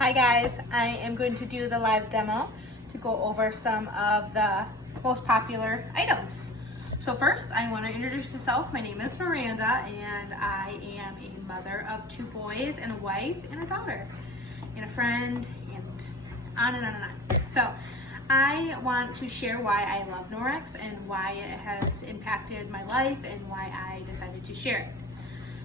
Hi guys, I am going to do the live demo to go over some of the most popular items. So first, I want to introduce myself. My name is Miranda and I am a mother of 2 boys and a wife and a daughter and a friend and on and on and on. So I want to share why I love Norwex and why it has impacted my life and why I decided to share it.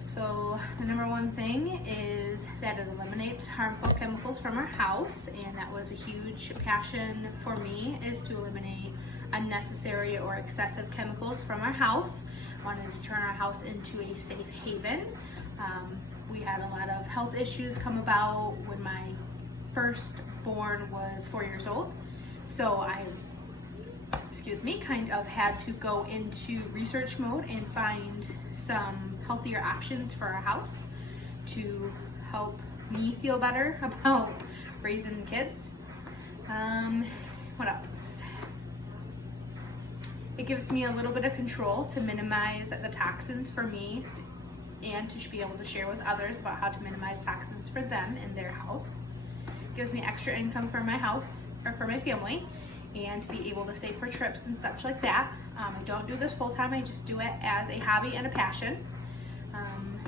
So the number one thing is that it eliminates harmful chemicals from our house, and that was a huge passion for me, is to eliminate unnecessary or excessive chemicals from our house. I wanted to turn our house into a safe haven. We had a lot of health issues come about when my firstborn was 4 years old. So I kind of had to go into research mode and find some healthier options for our house to help me feel better about raising kids. What else? It gives me a little bit of control to minimize the toxins for me and to be able to share with others about how to minimize toxins for them in their house. It gives me extra income for my house or for my family, and to be able to save for trips and such like that. I don't do this full time, I just do it as a hobby and a passion.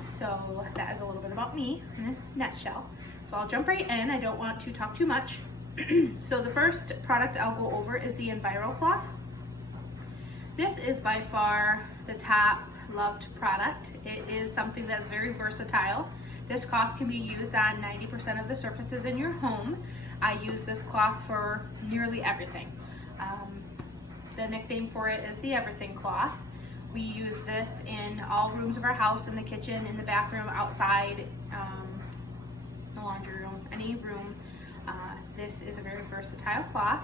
So that is a little bit about me in a nutshell. So I'll jump right in, I don't want to talk too much. So the first product I'll go over is the EnviroCloth. This is by far the top loved product. It is something that's very versatile. This cloth can be used on 90% of the surfaces in your home. I use this cloth for nearly everything. The nickname for it is the Everything Cloth. We use this in all rooms of our house, in the kitchen, in the bathroom, outside, the laundry room, any room. This is a very versatile cloth.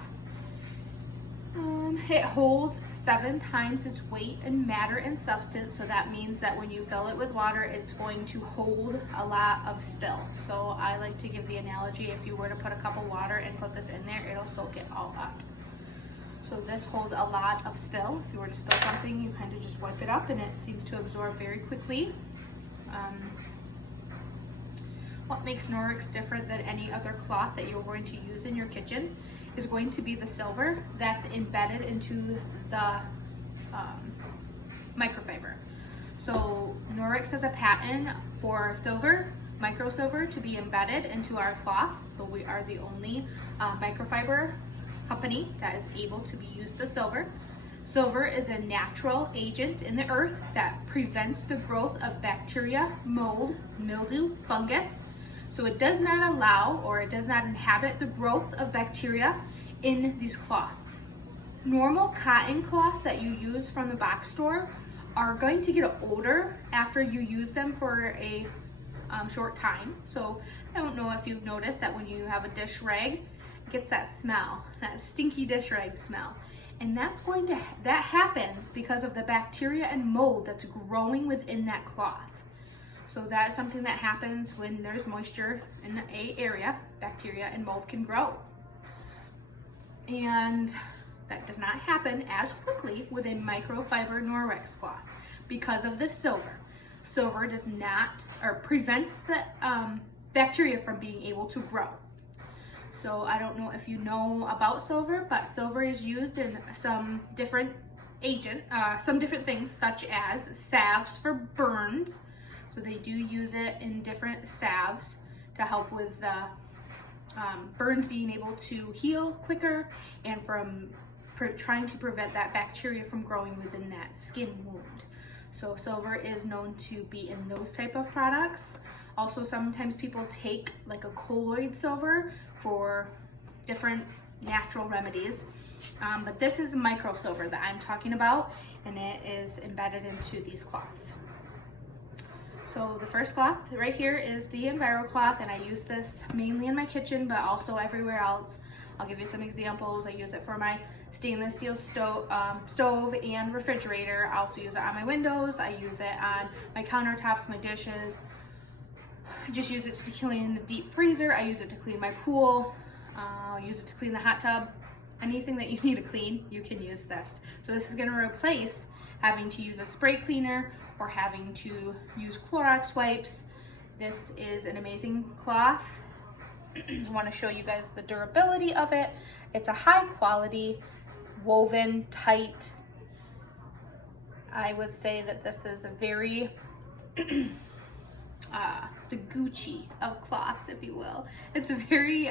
It holds 7 times its weight in matter and substance, so that means that when you fill it with water, it's going to hold a lot of spill. So I like to give the analogy, if you were to put a cup of water and put this in there, it'll soak it all up. So this holds a lot of spill. If you were to spill something, you kind of just wipe it up and it seems to absorb very quickly. What makes Norwex different than any other cloth that you're going to use in your kitchen is going to be the silver that's embedded into the microfiber. So Norwex has a patent for silver, micro silver, to be embedded into our cloths. So we are the only microfiber company that is able to be used the silver. Silver is a natural agent in the earth that prevents the growth of bacteria, mold, mildew, fungus. So it does not allow, or it does not inhabit, the growth of bacteria in these cloths. Normal cotton cloths that you use from the box store are going to get older after you use them for a short time. So I don't know if you've noticed that when you have a dish rag, it gets that smell, that stinky dish rag smell. And that happens because of the bacteria and mold that's growing within that cloth. So that's something that happens when there's moisture in an area. Bacteria and mold can grow. And that does not happen as quickly with a microfiber Norwex cloth because of the silver. Silver does not, or prevents the bacteria from being able to grow. So I don't know if you know about silver, but silver is used in some different things, such as salves for burns. So they do use it in different salves to help with burns being able to heal quicker and from trying to prevent that bacteria from growing within that skin wound. So silver is known to be in those type of products. Also, sometimes people take like a colloid silver for different natural remedies. But this is micro silver that I'm talking about, and it is embedded into these cloths. So the first cloth right here is the EnviroCloth, and I use this mainly in my kitchen, but also everywhere else. I'll give you some examples. I use it for my stainless steel stove and refrigerator. I also use it on my windows. I use it on my countertops, my dishes. I just use it to clean the deep freezer. I use it to clean my pool. I use it to clean the hot tub. Anything that you need to clean, you can use this. So this is going to replace having to use a spray cleaner or having to use Clorox wipes. This is an amazing cloth I want to show you guys the durability of it. It's a high quality, woven, tight. I would say that this is a very, the Gucci of cloths, if you will. It's a very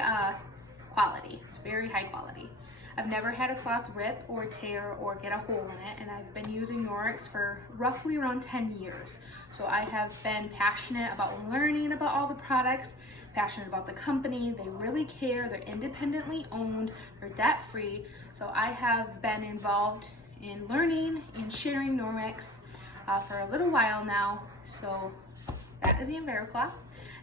quality, it's very high quality. I've never had a cloth rip or tear or get a hole in it, and I've been using Norwex for roughly around 10 years. So I have been passionate about learning about all the products, passionate about the company. They really care, they're independently owned, they're debt-free. So I have been involved in learning and sharing Norwex for a little while now. So that is the EnviroCloth.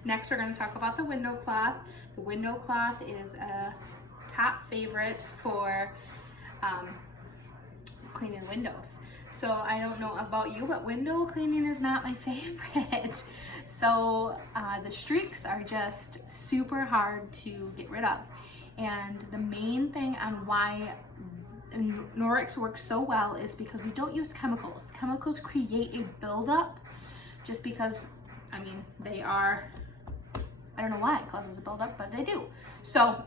Next, we're going to talk about the window cloth. The window cloth is a top favorite for cleaning windows. So I don't know about you, but window cleaning is not my favorite. So the streaks are just super hard to get rid of. And the main thing on why Norwex works so well is because we don't use chemicals. Chemicals create a buildup just because, I mean, they are, I don't know why it causes a buildup, but they do. So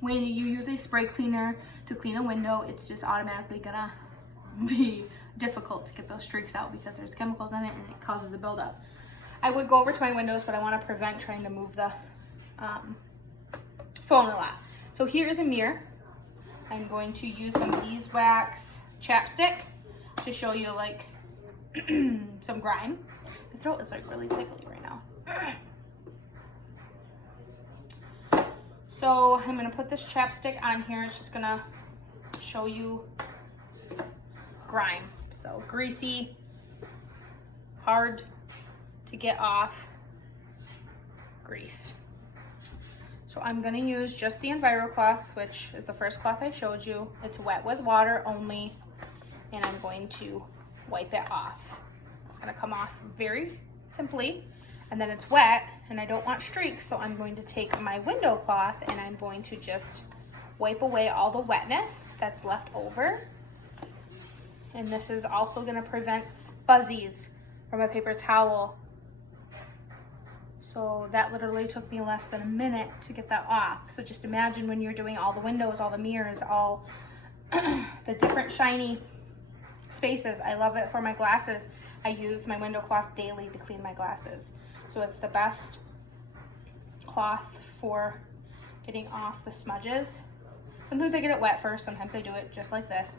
when you use a spray cleaner to clean a window, it's just automatically gonna be difficult to get those streaks out because there's chemicals in it and it causes a buildup. I would go over to my windows, but I want to prevent trying to move the phone a lot. So here is a mirror. I'm going to use some beeswax chapstick to show you like some grime. My throat is like really tickly right now. So I'm gonna put this chapstick on here. It's just gonna show you grime. So greasy, hard to get off grease. So I'm gonna use just the EnviroCloth, which is the first cloth I showed you. It's wet with water only, and I'm going to wipe it off. It's gonna come off very simply, and then it's wet, and I don't want streaks, so I'm going to take my window cloth and I'm going to just wipe away all the wetness that's left over. And this is also gonna prevent fuzzies from a paper towel. So that literally took me less than a minute to get that off. So just imagine when you're doing all the windows, all the mirrors, all the different shiny spaces. I love it for my glasses. I use my window cloth daily to clean my glasses. So it's the best cloth for getting off the smudges. Sometimes I get it wet first, sometimes I do it just like this.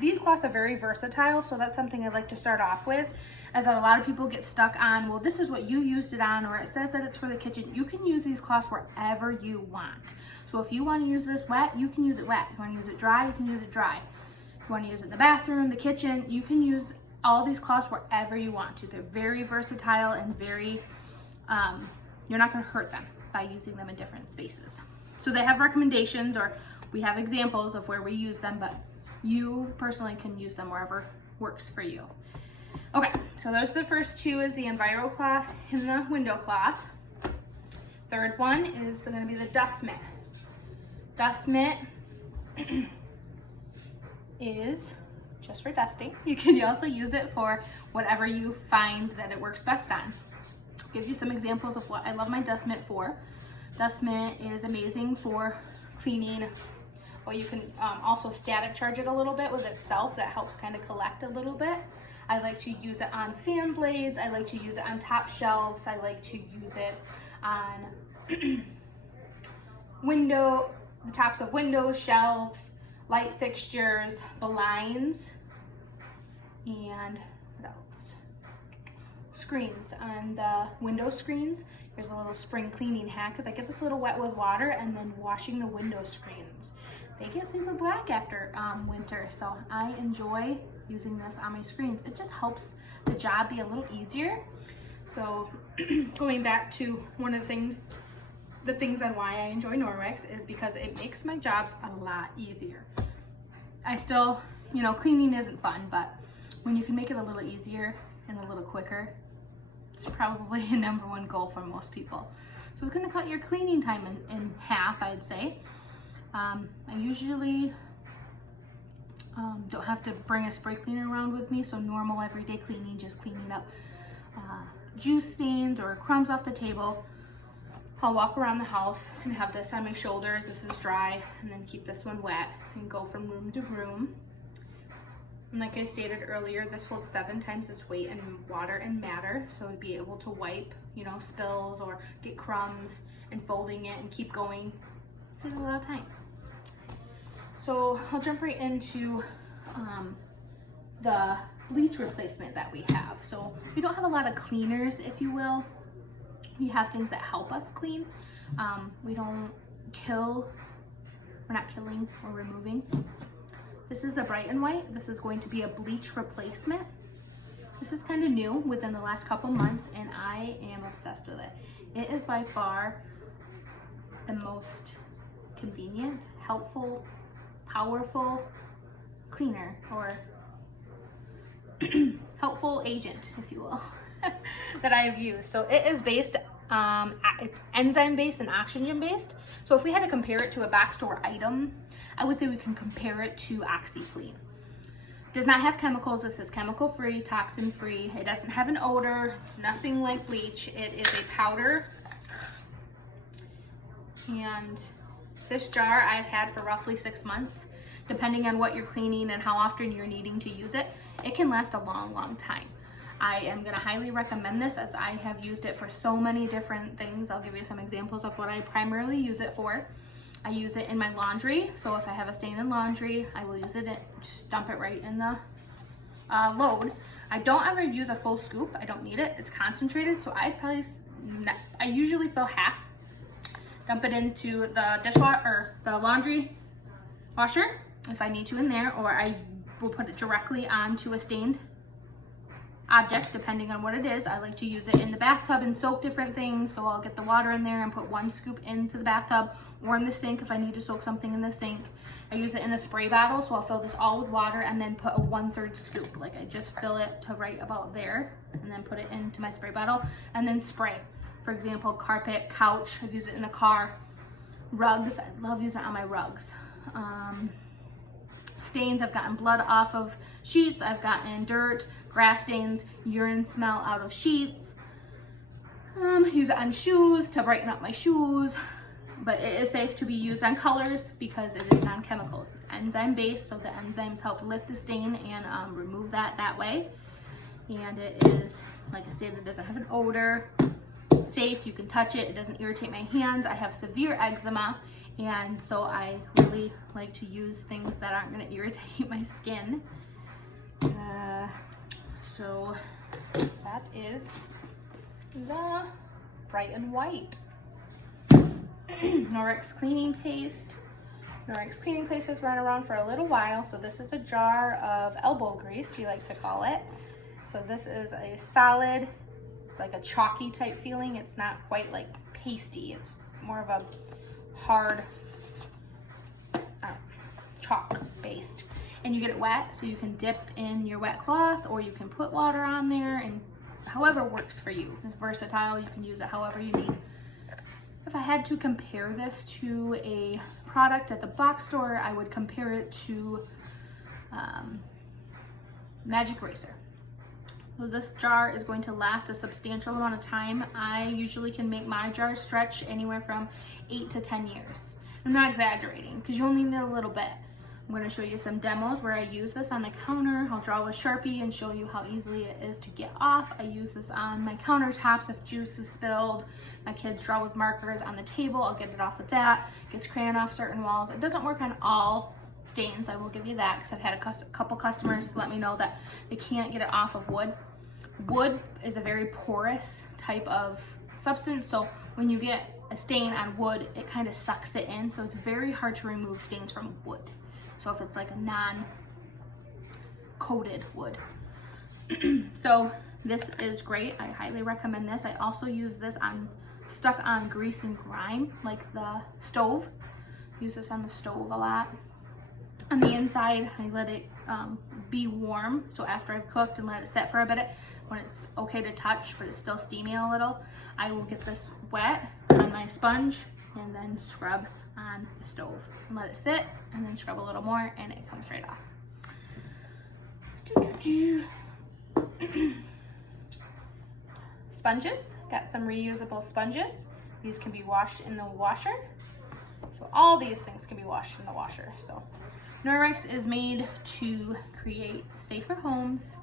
These cloths are very versatile, so that's something I'd like to start off with, as a lot of people get stuck on, well, this is what you used it on, or it says that it's for the kitchen. You can use these cloths wherever you want. So if you want to use this wet, you can use it wet. If you want to use it dry, you can use it dry. If you want to use it in the bathroom, the kitchen, you can use all these cloths wherever you want to. They're very versatile and very, you're not going to hurt them by using them in different spaces. So they have recommendations, or we have examples of where we use them, but you personally can use them wherever works for you. Okay, so those are the first two, is the EnviroCloth and the window cloth. Third one is going to be the dust mitt. Dust mitt is just for dusting. You can also use it for whatever you find that it works best on. I'll give you some examples of what I love my dust mitt for. Dust mitt is amazing for cleaning, or you can also static charge it a little bit with itself. That helps kind of collect a little bit. I like to use it on fan blades. I like to use it on top shelves. I like to use it on the tops of windows, shelves, light fixtures, blinds, and what else? Screens. On the window screens, here's a little spring cleaning hack, because I get this little wet with water and then washing the window screens. They get super black after winter, so I enjoy using this on my screens. It just helps the job be a little easier. So going back to one of the things on why I enjoy Norwex is because it makes my jobs a lot easier. I still, cleaning isn't fun, but when you can make it a little easier and a little quicker, it's probably a #1 goal for most people. So it's gonna cut your cleaning time in half, I'd say. I usually don't have to bring a spray cleaner around with me, so normal everyday cleaning, just cleaning up juice stains or crumbs off the table. I'll walk around the house and have this on my shoulders. This is dry, and then keep this one wet and go from room to room. And like I stated earlier, this holds 7 times its weight in water and matter, so it'd be able to wipe, you know, spills or get crumbs, and folding it and keep going saves a lot of time. So I'll jump right into the bleach replacement that we have. So we don't have a lot of cleaners, if you will. We have things that help us clean. We don't kill, we're not killing or removing. This is a Bright and White. This is going to be a bleach replacement. This is kind of new within the last couple months, and I am obsessed with it. It is by far the most convenient, helpful, powerful cleaner, or helpful agent, if you will, that I have used. So it is based, it's enzyme based and oxygen based. So if we had to compare it to a back store item, I would say we can compare it to OxiClean. Does not have chemicals. This is chemical free, toxin free. It doesn't have an odor. It's nothing like bleach. It is a powder. And this jar I've had for roughly 6 months. Depending on what you're cleaning and how often you're needing to use it, it can last a long, long time. I am gonna highly recommend this, as I have used it for so many different things. I'll give you some examples of what I primarily use it for. I use it in my laundry, so if I have a stain in laundry, I will use it and just dump it right in the load. I don't ever use a full scoop. I don't need it. It's concentrated, so I usually fill half. Dump it into the dishwasher or the laundry washer if I need to in there, or I will put it directly onto a stained object, depending on what it is. I like to use it in the bathtub and soak different things, so I'll get the water in there and put 1 scoop into the bathtub, or in the sink if I need to soak something in the sink. I use it in a spray bottle, so I'll fill this all with water and then put a 1/3 scoop. Like, I just fill it to right about there and then put it into my spray bottle and then spray. For example, carpet, couch, I've used it in the car. Rugs, I love using it on my rugs. Stains, I've gotten blood off of sheets, I've gotten dirt, grass stains, urine smell out of sheets. Use it on shoes to brighten up my shoes, but it is safe to be used on colors because it is non-chemicals. It's enzyme based, so the enzymes help lift the stain and remove that way. And it is, like I said, it doesn't have an odor. It's safe, you can touch it, it doesn't irritate my hands. I have severe eczema, and so I really like to use things that aren't going to irritate my skin. So that is the Bright and White. Norwex cleaning paste. Norwex cleaning paste has been around for a little while. So this is a jar of elbow grease, we like to call it. So this is a solid, it's like a chalky type feeling. It's not quite like pasty. It's more of a hard chalk based, and you get it wet, so you can dip in your wet cloth, or you can put water on there, and however works for you. It's versatile, you can use it however you need. If I had to compare this to a product at the box store, I would compare it to Magic Eraser. So this jar is going to last a substantial amount of time. I usually can make my jars stretch anywhere from 8 to 10 years. I'm not exaggerating, because you only need a little bit. I'm going to show you some demos where I use this on the counter. I'll draw with Sharpie and show you how easily it is to get off. I use this on my countertops if juice is spilled. My kids draw with markers on the table. I'll get it off with that. Gets crayon off certain walls. It doesn't work on all stains, I will give you that, because I've had a couple customers let me know that they can't get it off of wood. Wood is a very porous type of substance, so when you get a stain on wood, it kind of sucks it in, so it's very hard to remove stains from wood. So if it's like a non-coated wood. So this is great. I highly recommend this. I also use this on stuck on grease and grime, like the stove. Use this on the stove a lot. On the inside, I let it be warm. So after I've cooked and let it set for a bit, when it's okay to touch, but it's still steamy a little, I will get this wet on my sponge and then scrub on the stove and let it sit, and then scrub a little more, and it comes right off. Sponges, got some reusable sponges. These can be washed in the washer. So all these things can be washed in the washer. So Norwex is made to create safer homes,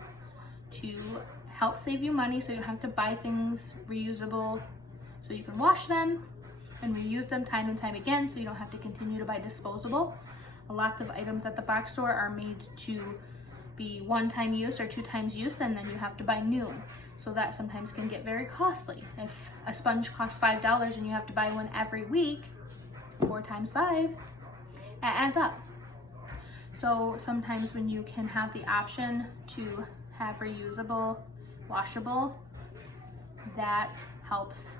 to help save you money so you don't have to buy things reusable, so you can wash them and reuse them time and time again so you don't have to continue to buy disposable. Lots of items at the box store are made to be one-time use or 2 times use, and then you have to buy new. So that sometimes can get very costly. If a sponge costs $5 and you have to buy one every week, 4 times 5, that adds up. So sometimes when you can have the option to have reusable, washable, that helps.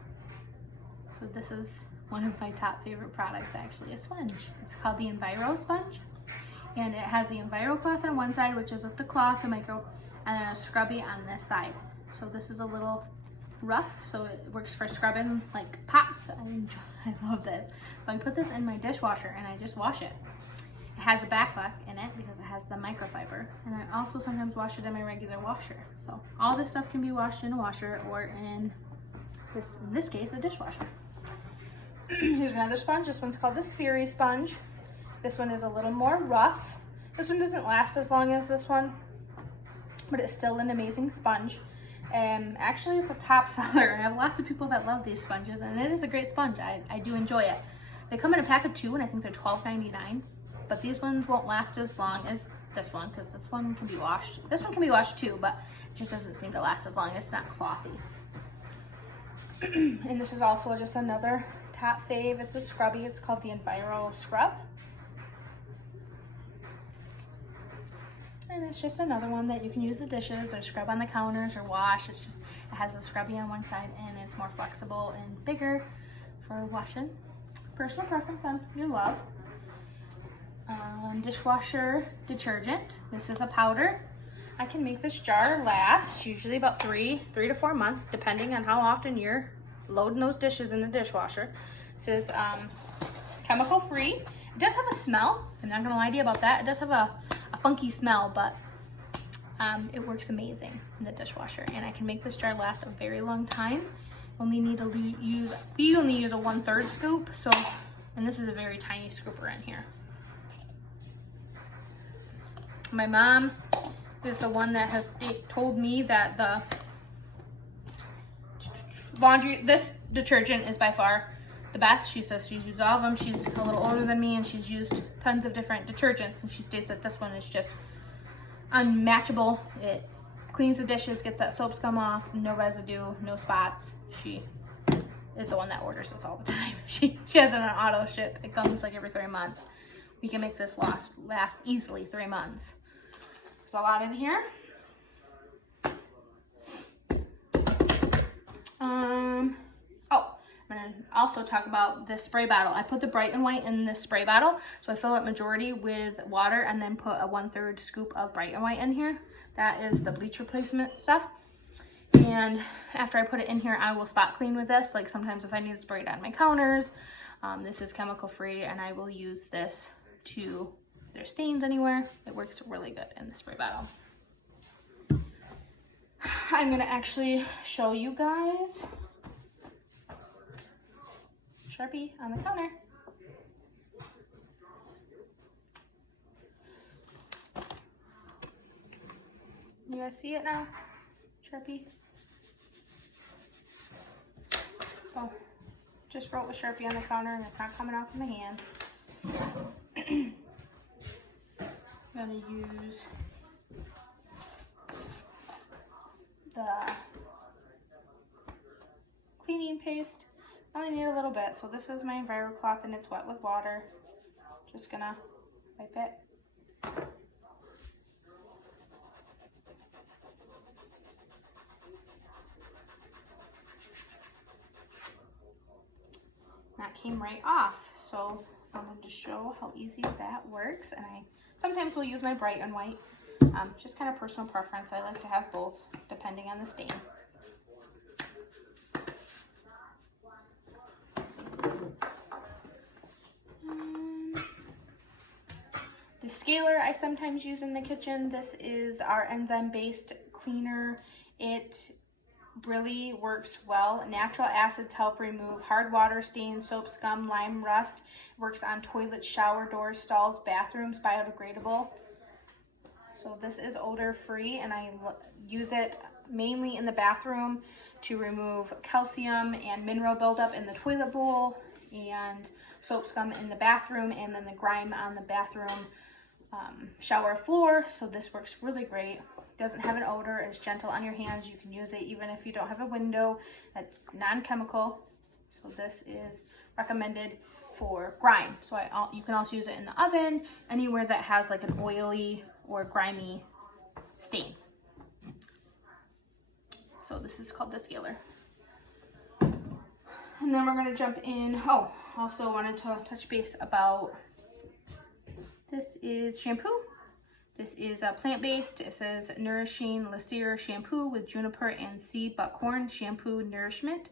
So this is one of my top favorite products, actually, a sponge. It's called the Enviro sponge, and it has the Enviro cloth on one side, which is with the cloth, the micro, and then a scrubby on this side. So this is a little rough, so it works for scrubbing like pots. I love this. So I put this in my dishwasher and I just wash it. It has a backlock in it because it has the microfiber, and I also sometimes wash it in my regular washer. So all this stuff can be washed in a washer or in this case, a dishwasher. Here's another sponge. This one's called the Spheri sponge. This one is a little more rough. This one doesn't last as long as this one, but it's still an amazing sponge. Actually, it's a top seller. I have lots of people that love these sponges, and it is a great sponge. I do enjoy it. They come in a pack of 2, and I think they're $12.99. But these ones won't last as long as this one, because this one can be washed. This one can be washed too, but it just doesn't seem to last as long. It's not clothy. And this is also just another top fave. It's a scrubby. It's called the Enviro Scrub. And it's just another one that you can use the dishes or scrub on the counters or wash. It has a scrubby on one side, and it's more flexible and bigger for washing. Personal preference on your love. Dishwasher detergent. This is a powder. I can make this jar last usually about 3 to 4 months, depending on how often you're loading those dishes in the dishwasher. This is chemical free. It does have a smell. I'm not gonna lie to you about that. It does have a funky smell, but it works amazing in the dishwasher, and I can make this jar last a very long time. We only use a 1/3 scoop, so, and this is a very tiny scooper in here. My mom is the one that has told me that the this detergent is by far the best. She says she's used all of them. She's a little older than me, and she's used tons of different detergents, and she states that this one is just unmatchable. It cleans the dishes, gets that soap scum off, no residue, no spots. She is the one that orders this all the time. She has it on auto ship. It comes like every 3 months. We can make this last easily 3 months. There's a lot in here. I'm gonna also talk about this spray bottle. I put the Bright and White in this spray bottle, so I fill it majority with water and then put a 1/3 scoop of Bright and White in here. That is the bleach replacement stuff. And after I put it in here, I will spot clean with this. Like sometimes if I need to spray it on my counters, this is chemical free, and I will use this to, if there's stains anywhere, it works really good in the spray bottle. I'm gonna actually show you guys Sharpie on the counter. You guys see it now? Sharpie. So, just wrote with Sharpie on the counter, and it's not coming off of my hand. I'm gonna use the cleaning paste. I only need a little bit, so this is my Enviro cloth, and it's wet with water. Just gonna wipe it. That came right off, so I wanted to show how easy that works. And I sometimes will use my Bright and White. Just kind of personal preference. I like to have both depending on the stain. The scaler I sometimes use in the kitchen. This is our enzyme-based cleaner. It really works well. Natural acids help remove hard water stains, soap, scum, lime, rust. Works on toilets, shower doors, stalls, bathrooms, biodegradable. So this is odor free, and I use it mainly in the bathroom to remove calcium and mineral buildup in the toilet bowl, and soap scum in the bathroom, and then the grime on the bathroom shower floor. So this works really great. Doesn't have an odor. It's gentle on your hands. You can use it even if you don't have a window. It's non-chemical. So this is recommended for grime. So you can also use it in the oven, anywhere that has like an oily or grimy stain. So this is called the Scalar. And then we're going to jump in. Oh, also wanted to touch base about, this is shampoo. This is plant-based. It says Nourishing Lacier Shampoo with Juniper and Sea Buckhorn Shampoo Nourishment.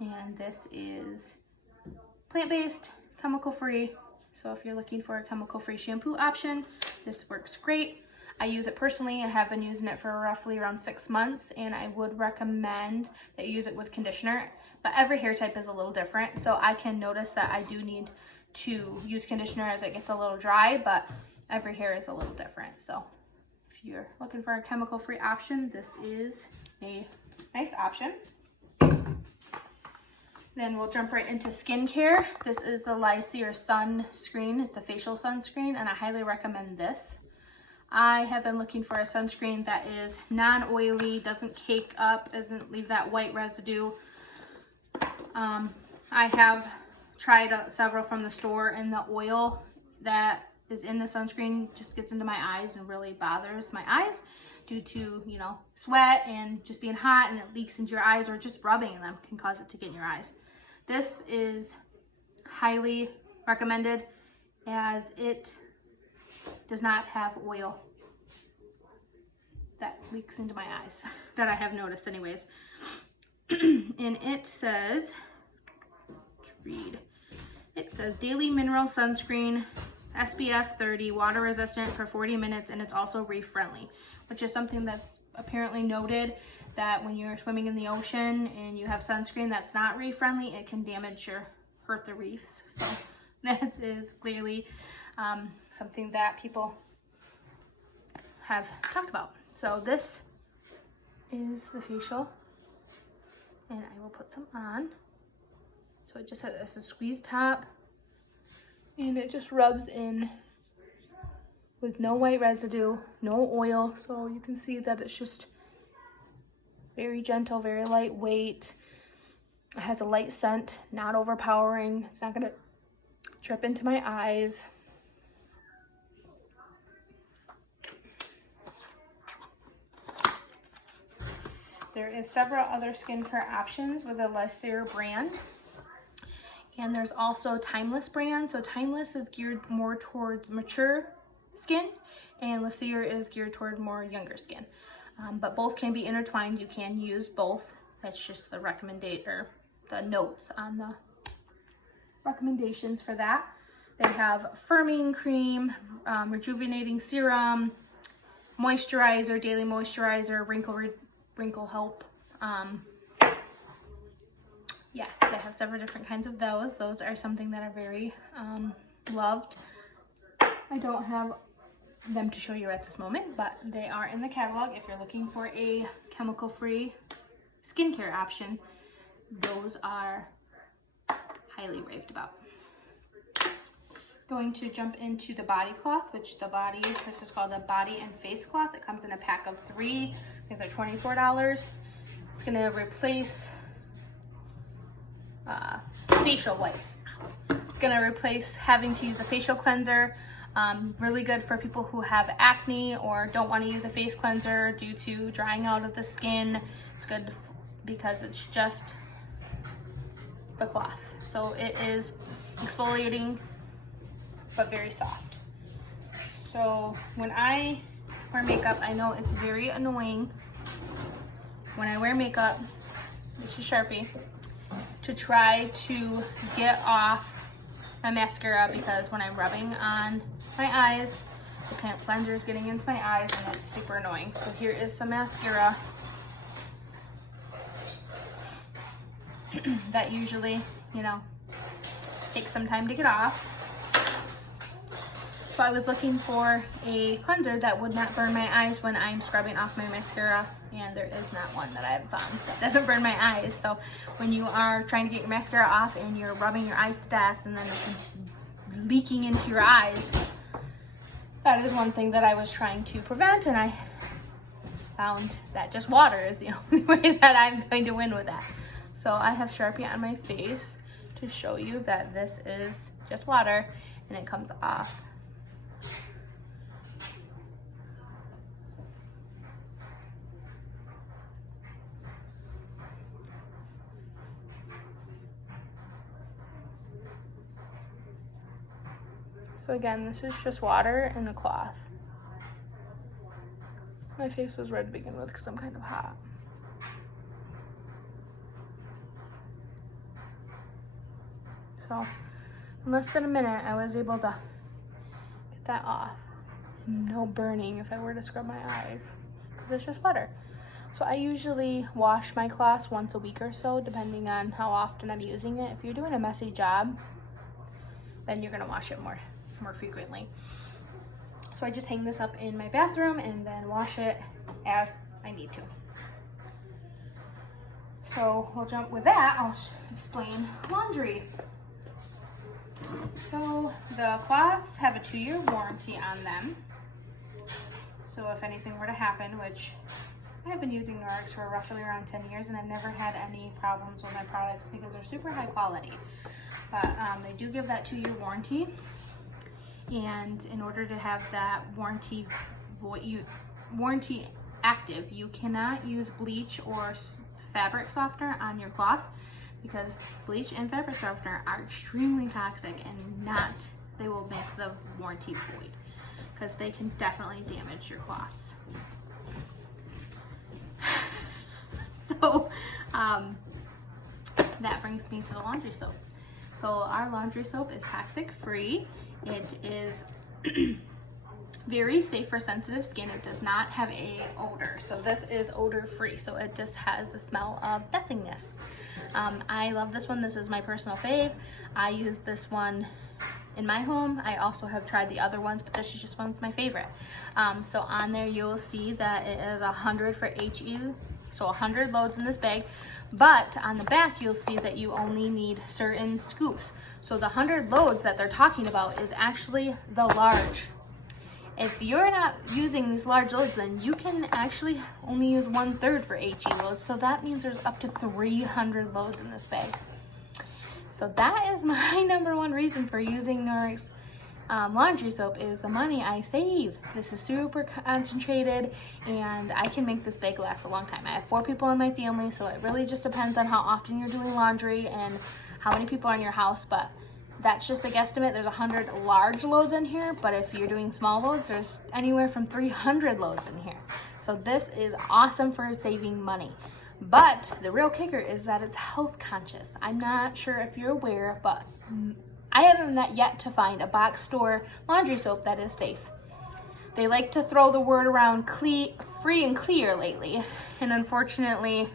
And this is plant-based, chemical-free. So if you're looking for a chemical-free shampoo option, this works great. I use it personally. I have been using it for roughly around 6 months, and I would recommend that you use it with conditioner. But every hair type is a little different, so I can notice that I do need to use conditioner as it gets a little dry, but every hair is a little different. So if you're looking for a chemical-free option, this is a nice option. Then we'll jump right into skincare. This is the Lycier sunscreen. It's a facial sunscreen, and I highly recommend this. I have been looking for a sunscreen that is non-oily, doesn't cake up, doesn't leave that white residue. I have tried several from the store, and the oil that is in the sunscreen just gets into my eyes and really bothers my eyes due to, you know, sweat and just being hot, and it leaks into your eyes, or just rubbing them can cause it to get in your eyes. This is highly recommended as it does not have oil that leaks into my eyes that I have noticed anyways. And it says, let's read, it says Daily Mineral Sunscreen, SPF 30, water resistant for 40 minutes, and it's also reef friendly, which is something that's apparently noted, that when you're swimming in the ocean and you have sunscreen that's not reef friendly, it can damage or hurt the reefs. So that is clearly something that people have talked about. So this is the facial, and I will put some on. So it just has a squeeze top, and it just rubs in with no white residue, no oil. So you can see that it's just very gentle, very lightweight. It has a light scent, not overpowering. It's not gonna drip into my eyes. There is several other skincare options with the Lycier brand. And there's also Timeless brand. So Timeless is geared more towards mature skin, and Lycier is geared toward more younger skin. But both can be intertwined. You can use both. That's just the the notes on the recommendations for that. They have firming cream, rejuvenating serum, moisturizer, daily moisturizer, wrinkle help. Yes, they have several different kinds of those. Those are something that are very loved. I don't have them to show you at this moment, but they are in the catalog. If you're looking for a chemical-free skincare option, those are highly raved about. Going to jump into the body cloth, which this is called a body and face cloth. It comes in a pack of 3. I think they're $24. It's gonna replace facial wipes. It's gonna replace having to use a facial cleanser. Really good for people who have acne or don't want to use a face cleanser due to drying out of the skin. It's good because it's just the cloth. So it is exfoliating but very soft. So when I wear makeup, I know it's very annoying when I wear makeup, this is Sharpie, to try to get off my mascara, because when I'm rubbing on my eyes, the cleanser is getting into my eyes, and it's super annoying. So here is some mascara. that usually, you know, takes some time to get off. So I was looking for a cleanser that would not burn my eyes when I'm scrubbing off my mascara, and there is not one that I've found that doesn't burn my eyes. So when you are trying to get your mascara off and you're rubbing your eyes to death and then it's leaking into your eyes, that is one thing that I was trying to prevent, and I found that just water is the only way that I'm going to win with that. So I have Sharpie on my face to show you that this is just water and it comes off. So again, this is just water and the cloth. My face was red to begin with because I'm kind of hot. So in less than a minute, I was able to get that off. No burning if I were to scrub my eyes because it's just water. So I usually wash my cloths once a week or so, depending on how often I'm using it. If you're doing a messy job, then you're gonna wash it more frequently. So I just hang this up in my bathroom and then wash it as I need to. So we'll jump with that. I'll explain laundry. So the cloths have a 2-year warranty on them. So if anything were to happen, which I've been using Norwex for roughly around 10 years and I've never had any problems with my products because they're super high quality. But they do give that 2-year warranty. And in order to have that warranty active, you cannot use bleach or fabric softener on your cloths because bleach and fabric softener are extremely toxic and they will make the warranty void because they can definitely damage your cloths. So that brings me to the laundry soap. So our laundry soap is toxic free. It is very safe for sensitive skin. It does not have a odor. So this is odor free. So it just has a smell of nothingness. I love this one. This is my personal fave. I use this one in my home. I also have tried the other ones, but this is just one's my favorite. So on there you'll see that it is 100 for HE. So 100 loads in this bag, but on the back you'll see that you only need certain scoops. So the 100 loads that they're talking about is actually the large. If you're not using these large loads, then you can actually only use 1/3 for HE loads. So that means there's up to 300 loads in this bag. So that is my #1 reason for using Norwex laundry soap is the money I save. This is super concentrated and I can make this bag last a long time. I have 4 people in my family, so it really just depends on how often you're doing laundry and how many people are in your house, but that's just a guesstimate. There's 100 large loads in here, but if you're doing small loads, there's anywhere from 300 loads in here. So this is awesome for saving money. But the real kicker is that it's health conscious. I'm not sure if you're aware, but I haven't yet to find a box store laundry soap that is safe. They like to throw the word around free and clear lately, and unfortunately,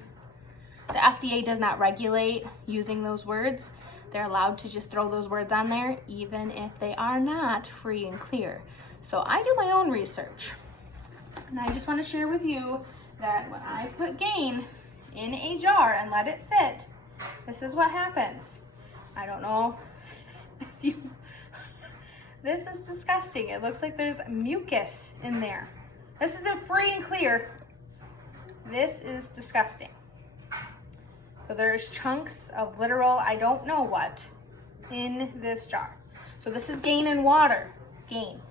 the FDA does not regulate using those words. They're allowed to just throw those words on there, even if they are not free and clear. So I do my own research, and I just want to share with you that when I put Gain in a jar and let it sit, this is what happens. I don't know. This is disgusting. It looks like there's mucus in there. This isn't free and clear. This is disgusting. So there's chunks of literal, I don't know what, in this jar. So this is Gain in water. Gain.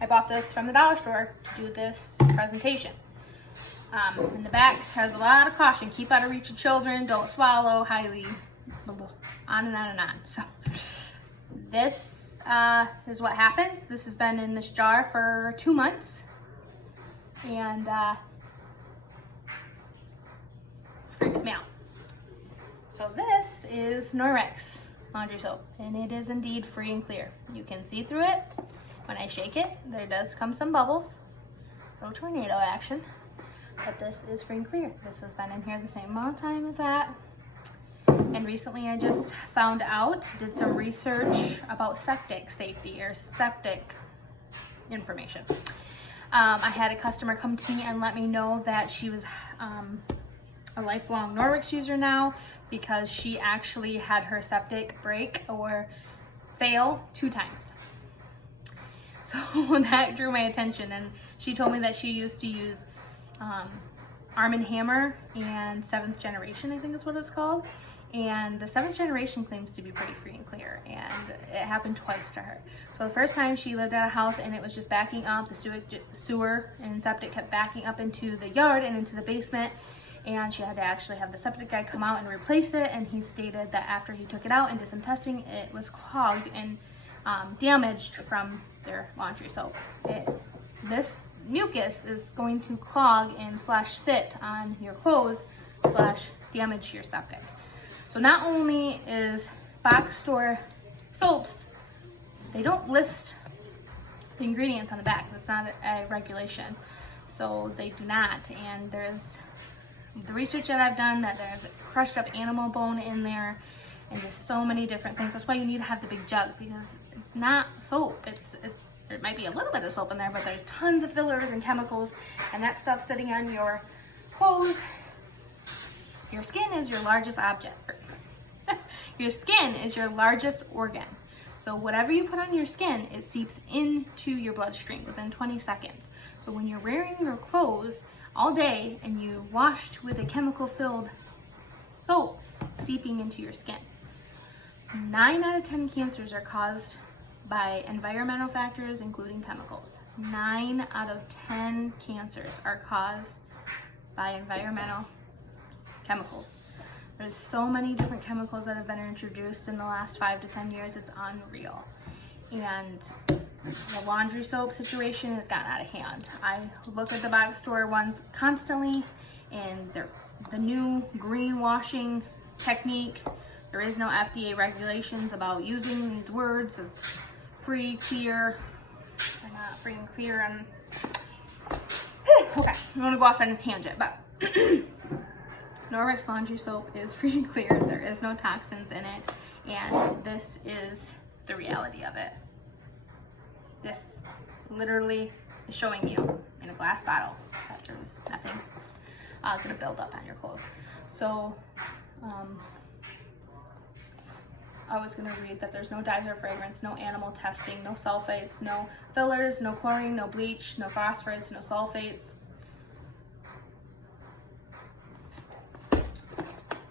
I bought this from the dollar store to do this presentation. In the back has a lot of caution. Keep out of reach of children. Don't swallow. Highly, on and on and on. So this is what happens. This has been in this jar for 2 months. And freaks me out. So this is Norwex laundry soap. And it is indeed free and clear. You can see through it. When I shake it, there does come some bubbles. little tornado action. But this is free and clear. This has been in here the same amount of time as that. And recently I just found out, did some research about septic safety or septic information. I had a customer come to me and let me know that she was a lifelong Norwex user now because she actually had her septic break or fail 2 times. So that drew my attention, and she told me that she used to use Arm & Hammer and 7th generation, I think is what it's called. And the 7th generation claims to be pretty free and clear, and it happened twice to her. So the first time she lived at a house and it was just backing up, the sewer and septic kept backing up into the yard and into the basement, and she had to actually have the septic guy come out and replace it, and he stated that after he took it out and did some testing, it was clogged and damaged from their laundry soap. This mucus is going to clog and /sit on your clothes / damage your septic. So not only is box store soaps, they don't list the ingredients on the back. That's not a regulation. So they do not. And there's the research that I've done that there's crushed up animal bone in there and just so many different things. That's why you need to have the big jug, because it's not soap. There might be a little bit of soap in there, but there's tons of fillers and chemicals and that stuff sitting on your clothes. Your skin is your largest object. Your skin is your largest organ. So whatever you put on your skin, it seeps into your bloodstream within 20 seconds. So when you're wearing your clothes all day and you washed with a chemical-filled soap, it's seeping into your skin. 9 out of 10 cancers are caused by environmental factors, including chemicals. 9 out of 10 cancers are caused by environmental chemicals. There's so many different chemicals that have been introduced in the last 5 to 10 years, it's unreal. And the laundry soap situation has gotten out of hand. I look at the box store ones constantly, and they're the new greenwashing technique. There is no FDA regulations about using these words. It's free, clear. They're not free and clear. And okay, I'm gonna go off on a tangent, but Norwex laundry soap is free and clear. There is no toxins in it, and this is the reality of it. This literally is showing you in a glass bottle that there's nothing gonna build up on your clothes. So I was gonna read that there's no dyes or fragrance, no animal testing, no sulfates, no fillers, no chlorine, no bleach, no phosphates, no sulfates.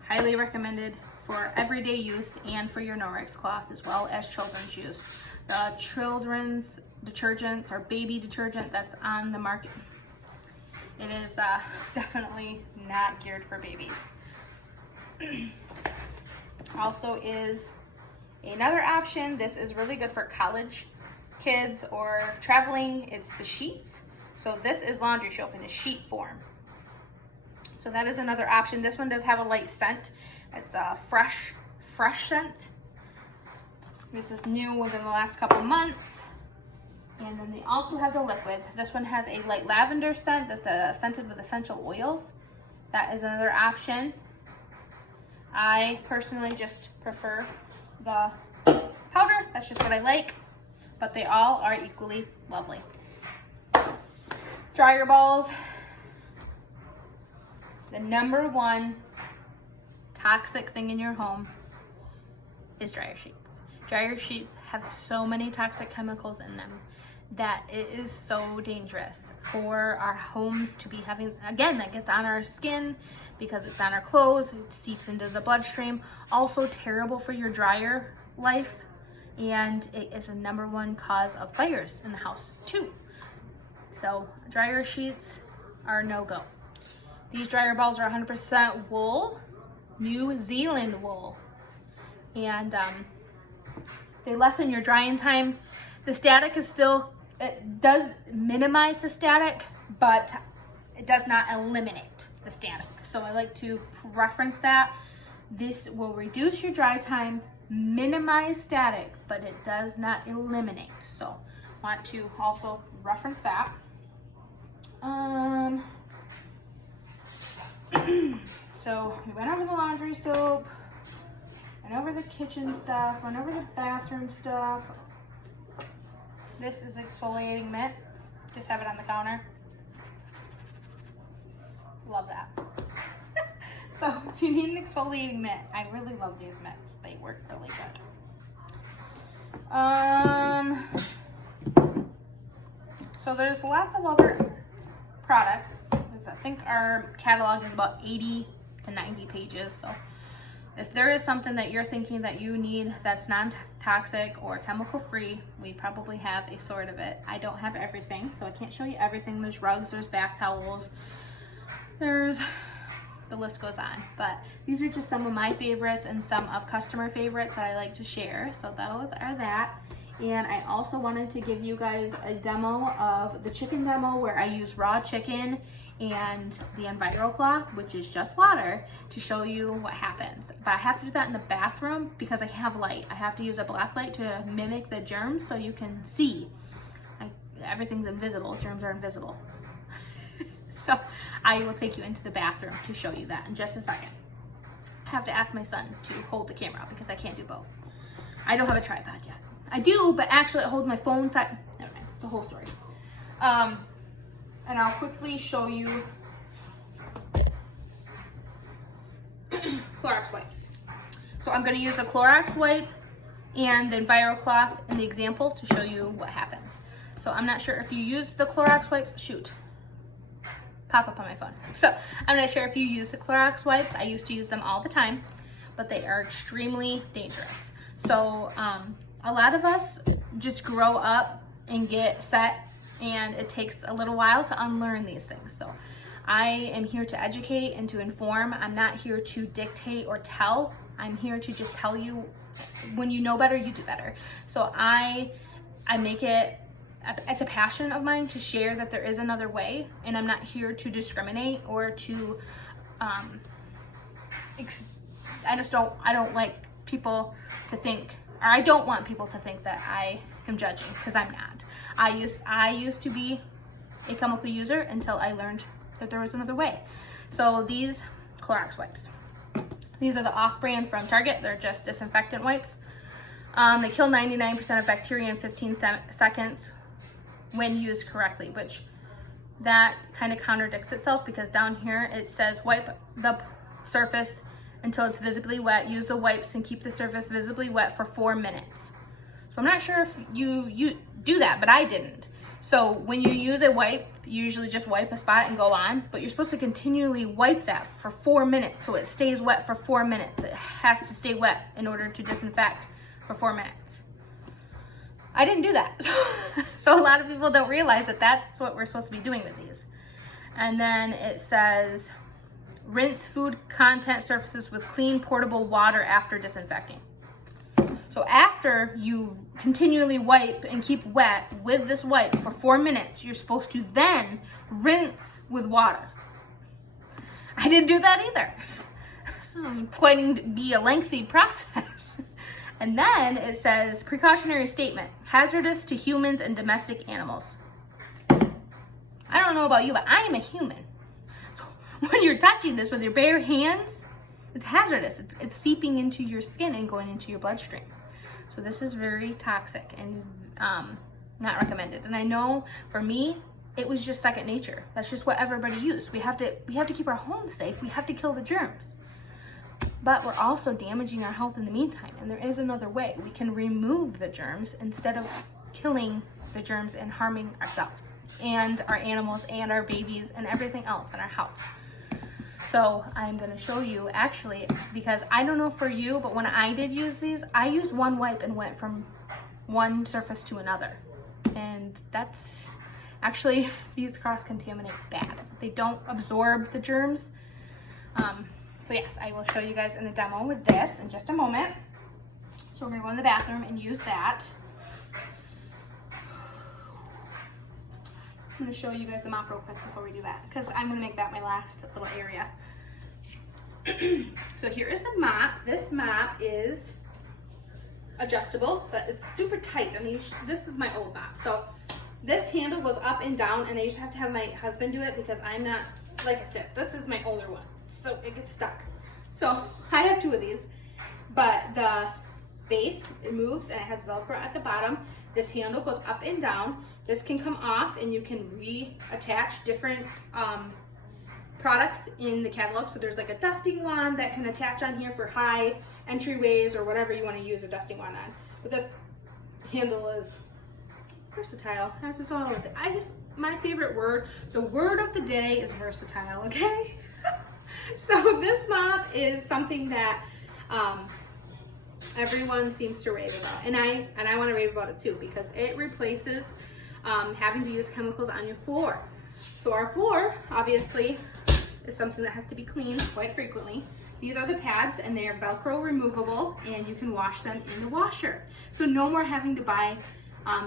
Highly recommended for everyday use and for your Norwex cloth, as well as children's use. The children's detergents or baby detergent that's on the market, it is definitely not geared for babies. Also is another option. This is really good for college kids or traveling. It's the sheets. So this is laundry soap in a sheet form. So that is another option. This one does have a light scent. It's a fresh scent. This is new within the last couple months. And then they also have the liquid. This one has a light lavender scent that's scented with essential oils. That is another option. I personally just prefer the powder. That's just what I like. But they all are equally lovely. Dryer balls. The #1 toxic thing in your home is dryer sheets. Dryer sheets have so many toxic chemicals in them that it is so dangerous for our homes to be having. Again, that gets on our skin because it's on our clothes, it seeps into the bloodstream. Also terrible for your dryer life, and it is a #1 cause of fires in the house too. So dryer sheets are no-go. These dryer balls are 100% wool, New Zealand wool, and they lessen your drying time. The static is still, it does minimize the static, but it does not eliminate the static. So I like to reference that. This will reduce your dry time, minimize static, but it does not eliminate. So want to also reference that. So we went over the laundry soap, went over the kitchen stuff, went over the bathroom stuff. This is exfoliating mitt. Just have it on the counter. Love that. So if you need an exfoliating mitt, I really love these mitts. They work really good. So there's lots of other products. I think our catalog is about 80 to 90 pages. So if there is something that you're thinking that you need that's non-toxic or chemical free, we probably have a sort of it. I don't have everything, so I can't show you everything. There's rugs, there's bath towels, there's, the list goes on. But these are just some of my favorites and some of customer favorites that I like to share. So those are that. And I also wanted to give you guys a demo of the chicken demo where I use raw chicken and the EnviroCloth, which is just water, to show you what happens. But I have to do that in the bathroom because I have light. I have to use a black light to mimic the germs so you can see. Everything's invisible, germs are invisible. So I will take you into the bathroom to show you that in just a second. I have to ask my son to hold the camera because I can't do both. I don't have a tripod yet. I do, but actually I hold my phone side. Never mind, it's a whole story. And I'll quickly show you Clorox wipes. So I'm gonna use the Clorox wipe and the EnviroCloth in the example to show you what happens. So I'm not sure if you use the Clorox wipes, shoot, pop up on my phone. So I'm not sure if you use the Clorox wipes. I used to use them all the time, but they are extremely dangerous. So a lot of us just grow up and get set, and it takes a little while to unlearn these things. So I am here to educate and to inform. I'm not here to dictate or tell. I'm here to just tell you, when you know better, you do better. So I make it, it's a passion of mine to share that there is another way, and I'm not here to discriminate or to, I don't like people to think, or I don't want people to think that I am judging, because I'm not. I used to be a chemical user until I learned that there was another way. So these Clorox wipes, these are the off-brand from Target. They're just disinfectant wipes. They kill 99% of bacteria in 15 seconds when used correctly, which that kind of contradicts itself, because down here it says wipe the surface until it's visibly wet. Use the wipes and keep the surface visibly wet for 4 minutes. So I'm not sure if you do that, but I didn't. So when you use a wipe, you usually just wipe a spot and go on, but you're supposed to continually wipe that for 4 minutes so it stays wet for 4 minutes. It has to stay wet in order to disinfect for 4 minutes. I didn't do that. So a lot of people don't realize that that's what we're supposed to be doing with these. And then it says, rinse food content surfaces with clean portable water after disinfecting. So after you continually wipe and keep wet with this wipe for 4 minutes, you're supposed to then rinse with water. I didn't do that either. This is going to be a lengthy process. And then it says, precautionary statement, hazardous to humans and domestic animals. I don't know about you, but I am a human. So when you're touching this with your bare hands, it's hazardous. It's seeping into your skin and going into your bloodstream. So this is very toxic and not recommended. And I know for me, it was just second nature. That's just what everybody used. We have to keep our home safe. We have to kill the germs. But we're also damaging our health in the meantime. And there is another way. We can remove the germs instead of killing the germs and harming ourselves and our animals and our babies and everything else in our house. So I'm going to show you, actually, because I don't know for you, but when I did use these, I used one wipe and went from one surface to another. And that's actually, these cross-contaminate bad. They don't absorb the germs. So yes, I will show you guys in the demo with this in just a moment. So we're going to go in the bathroom and use that. I'm going to show you guys the mop real quick before we do that, because I'm going to make that my last little area. So here is the mop. This mop is adjustable, but it's super tight. I mean, this is my old mop. So this handle goes up and down, and I used to have to have my husband do it because I'm not, like I said, this is my older one, so it gets stuck. So I have 2 of these, but the base, it moves and it has Velcro at the bottom. This handle goes up and down. This can come off and you can reattach different products in the catalog. So there's like a dusting wand that can attach on here for high entryways or whatever you want to use a dusting wand on. But this handle is versatile, as is all of it. My favorite word, the word of the day is versatile, okay? So this mop is something that everyone seems to rave about, and I want to rave about it too, because it replaces having to use chemicals on your floor. So our floor obviously is something that has to be cleaned quite frequently. These are the pads, and they are Velcro removable, and you can wash them in the washer. So no more having to buy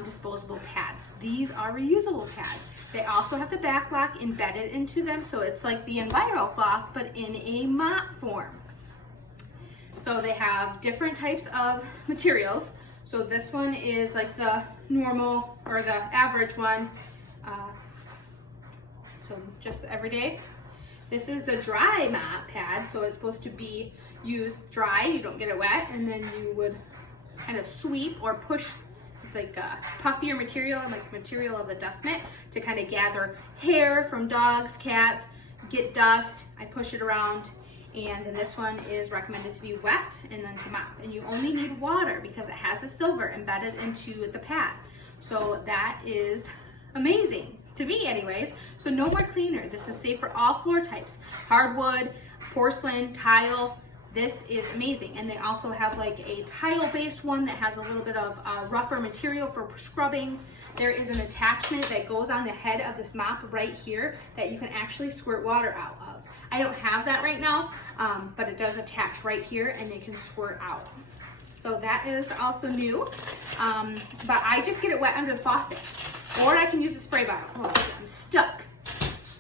disposable pads. These are reusable pads. They also have the back lock embedded into them, so it's like the EnviroCloth, but in a mop form. So they have different types of materials. So this one is like the normal or the average one. So just everyday. This is the dry mop pad. So it's supposed to be used dry. You don't get it wet, and then you would kind of sweep or push. It's like a puffier material, like the material of the dust mitt, to kind of gather hair from dogs, cats, get dust. I push it around. And then this one is recommended to be wet and then to mop. And you only need water because it has the silver embedded into the pad. So that is amazing, to me anyways. So no more cleaner. This is safe for all floor types. Hardwood, porcelain, tile. This is amazing. And they also have like a tile-based one that has a little bit of rougher material for scrubbing. There is an attachment that goes on the head of this mop right here that you can actually squirt water out of. I don't have that right now, but it does attach right here and it can squirt out. So that is also new, but I just get it wet under the faucet, or I can use a spray bottle. Oh, I'm stuck.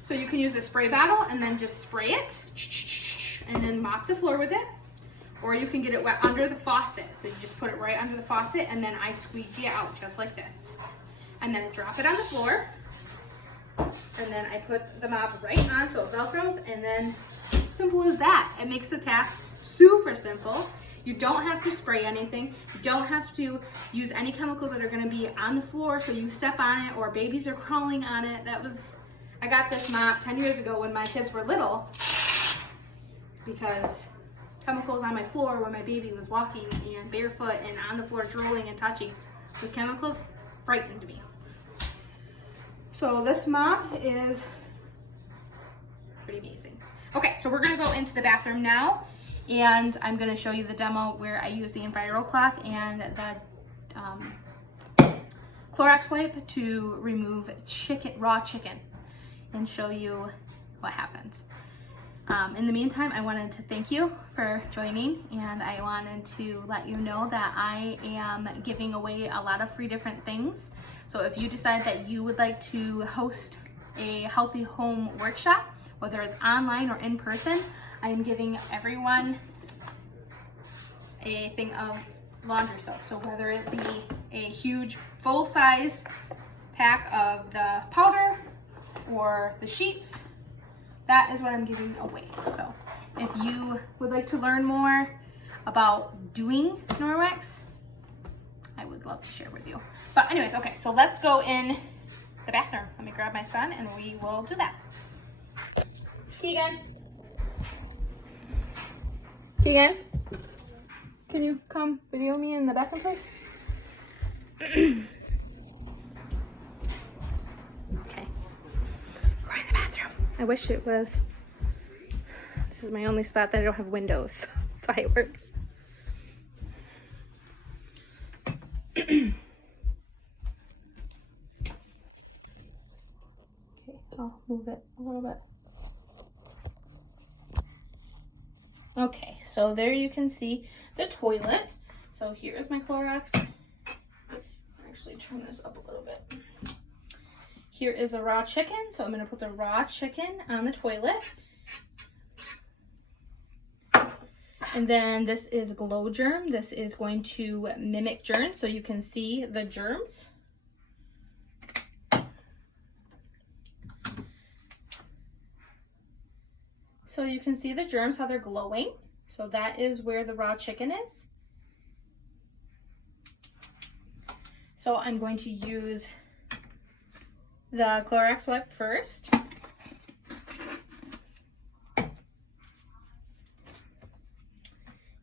So you can use a spray bottle and then just spray it and then mop the floor with it, or you can get it wet under the faucet. So you just put it right under the faucet and then I squeegee it out just like this. And then drop it on the floor. And then I put the mop right on so it Velcros, and then simple as that. It makes the task super simple. You don't have to spray anything. You don't have to use any chemicals that are gonna be on the floor so you step on it or babies are crawling on it. I got this mop 10 years ago when my kids were little because chemicals on my floor when my baby was walking and barefoot and on the floor drooling and touching with chemicals frightened me. So this mop is pretty amazing. Okay, so we're gonna go into the bathroom now, and I'm gonna show you the demo where I use the EnviroCloth and the Clorox wipe to remove raw chicken, and show you what happens. In the meantime, I wanted to thank you for joining, and I wanted to let you know that I am giving away a lot of free different things. So if you decide that you would like to host a healthy home workshop, whether it's online or in person, I am giving everyone a thing of laundry soap. So whether it be a huge full-size pack of the powder or the sheets, that is what I'm giving away. So if you would like to learn more about doing Norwex, I would love to share with you. But anyways, okay, so let's go in the bathroom. Let me grab my son and we will do that. Keegan, can you come video me in the bathroom, please? Okay, we're in the bathroom. I wish it was, this is my only spot that I don't have windows. That's why it works. Okay, I'll move it a little bit. Okay, so there you can see the toilet. So here's my Clorox. Actually turn this up a little bit. Here is a raw chicken, so I'm going to put the raw chicken on the toilet. And then this is Glow Germ. This is going to mimic germs, so you can see the germs. So you can see the germs, how they're glowing. So that is where the raw chicken is. So I'm going to use the Clorox wipe first.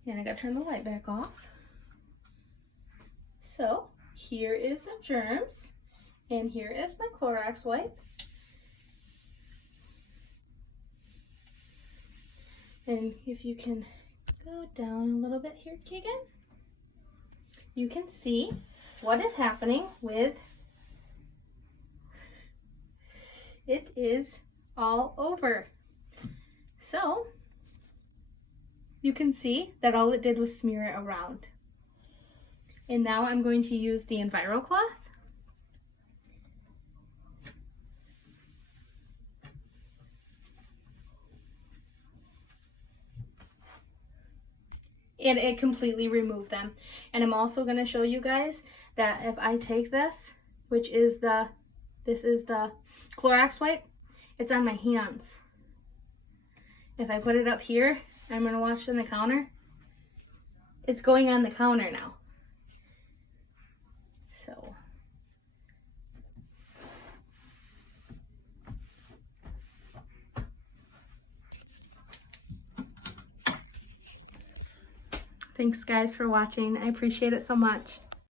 And I gotta turn the light back off. So here is the germs, and here is my Clorox wipe. And if you can go down a little bit here, Keegan, you can see what is happening with it is all over. So you can see that all it did was smear it around. And now I'm going to use the EnviroCloth. And it completely removed them. And I'm also going to show you guys that if I take this, which is this is the Clorox wipe, it's on my hands. If I put it up here, I'm going to wash it on the counter. It's going on the counter now. So thanks guys for watching. I appreciate it so much.